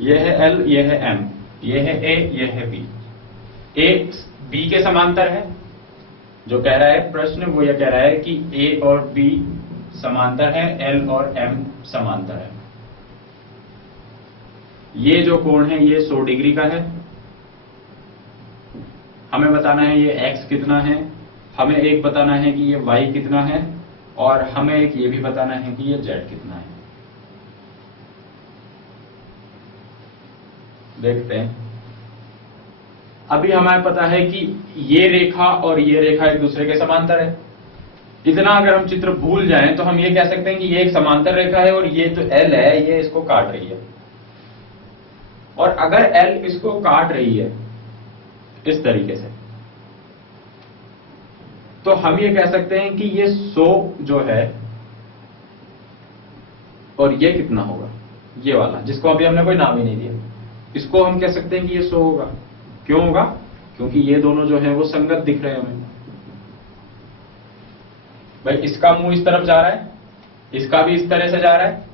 ये है L, ये है M, ये है A, ये है B। A B के समांतर है, जो कह रहा है प्रश्न वो ये कह रहा है कि A और B समांतर है, L और M समांतर है। ये जो कोण है ये 100 डिग्री का है। हमें बताना है ये x कितना है, हमें एक बताना है कि ये y कितना है, और हमें एक ये भी बताना है कि ये z कितना है। देखते हैं। अभी हमें पता है कि ये रेखा और ये रेखा एक दूसरे के समांतर है। इतना अगर हम चित्र भूल जाएं तो हम ये कह सकते हैं कि ये एक समांतर रेखा है और ये जो L है ये इसको काट रही है। और अगर L इसको काट रही है इस तरीके से, तो हम ये कह सकते हैं कि ये 100 जो है, और ये कितना होगा, ये वाला जिसको अभी हमने कोई नाम ही नहीं दिया, इसको हम कह सकते हैं कि ये 100 होगा। क्यों होगा? क्योंकि ये दोनों जो है वो संगत दिख रहे हैं हमें। भाई इसका मुंह इस तरफ जा रहा है, इसका भी इस तरह से जा रहा है,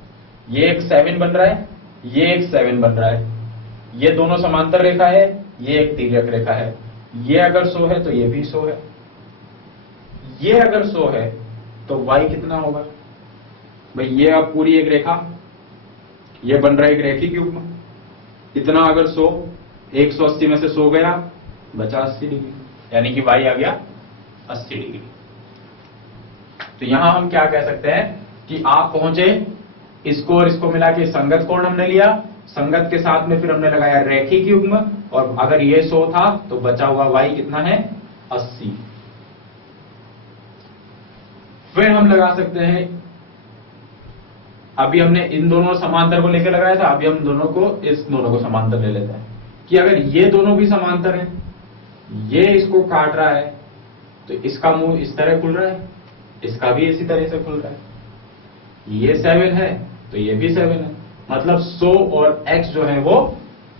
ये एक 7 बन रहा है, ये एक 7 बन रहा है। ये दोनों समांतर रेखा है, ये एक तिर्यक रेखा है। ये अगर 100 है तो ये भी 100 है। ये अगर 100 है तो y कितना होगा? भाई ये अब पूरी एक रेखा, ये बन रहा है एक रेखी युग्म। इतना अगर 100, 180 में से 100 गया, बचा 80 डिग्री, यानी कि y आ गया 80 डिग्री। तो यहां हम क्या कह सकते हैं कि आप पहुंचे, इसको और इसको मिला के संगत कोण हमने लिया, संगत के साथ में फिर हमने लगाया रैखिक युग्म, और अगर ये 100 था तो बचा हुआ y कितना है? 80। फिर हम लगा सकते हैं, अभी हमने इन दोनों समांतर को लेकर लगाया था, अभी हम दोनों को इस दोनों को समांतर ले लेते हैं कि अगर ये दोनों भी समांतर हैं, ये इसको काट रहा है तो इसका मुंह इस तरह खुल रहा है, इसका भी इसी तरह से खुल रहा है। ये 7 है तो ये भी 7 है, मतलब 100 और x जो है वो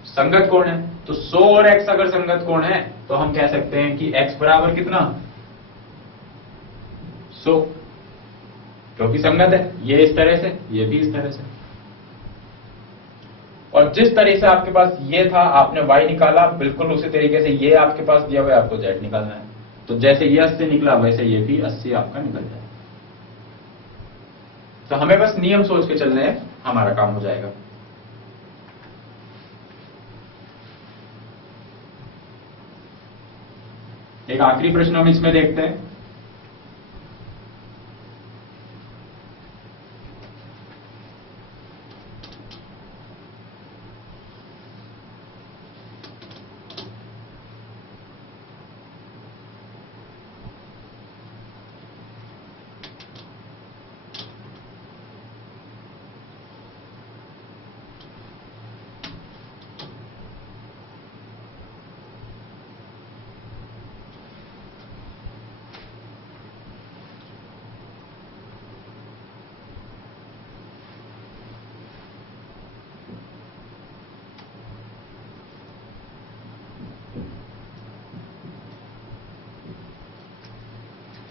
संगत कोण है। तो 100 और x अगर संगत कोण है तो हम कह सकते हैं कि x बराबर कितना? 100, क्योंकि संगत है, ये इस तरह से, ये भी इस तरह से। और जिस तरह से आपके पास ये था, आपने y निकाला, बिल्कुल उसी तरीके से ये आपके पास दिया हुआ है, आपको z निकालना है। तो जैसे ये 80 निकला वैसे ये भी 80 आपका निकल जाए। तो हमें बस नियम सोच के चलने हैं, हमारा काम हो जाएगा। एक आखिरी प्रश्न हम इसमें देखते हैं।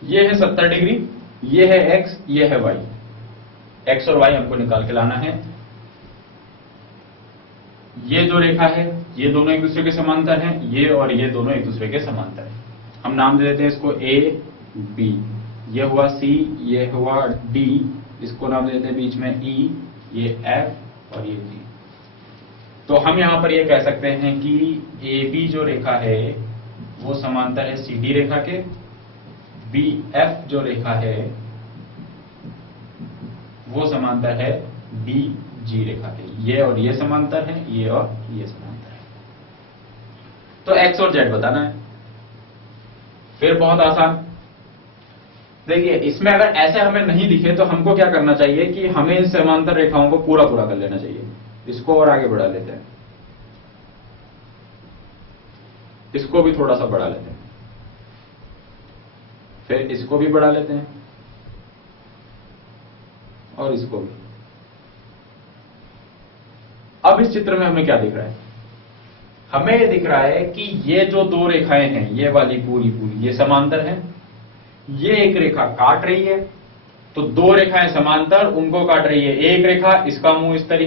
ये है 70 डिग्री, ये है x, ये है y। x और y हमको निकाल के लाना है। ये जो रेखा है ये दोनों एक दूसरे के समांतर हैं, ये और ये दोनों एक दूसरे के समांतर हैं। हम नाम दे देते हैं इसको a, b। ये हुआ c, ये हुआ d, इसको नाम दे देते हैं बीच में e, ये f और ये g। तो हम यहां पर ये कह सकते हैं कि AB जो रेखा है वो समांतर है CD रेखा के, BF जो रेखा है वो समांतर है DG रेखा के। ये और ये समांतर है, ये और ये समांतर है। तो x और z बताना है। फिर बहुत आसान, देखिए इसमें अगर ऐसे हमें नहीं दिखे तो हमको क्या करना चाहिए कि हमें इन समांतर रेखाओं को पूरा पूरा कर लेना चाहिए। इसको और आगे बढ़ा लेते हैं, इसको भी थोड़ा सा बढ़ा लेते हैं, फिर इसको भी बढ़ा लेते हैं और इसको भी। अब इस चित्र में हमें क्या दिख रहा है? हमें ये दिख रहा है कि ये जो दो रेखाएं हैं, ये वाली पूरी पूरी ये समांतर है। ये एक रेखा काट रही है, तो दो रेखाएं समांतर उनको काट रही है एक रेखा, इसका मुंह इस तरीके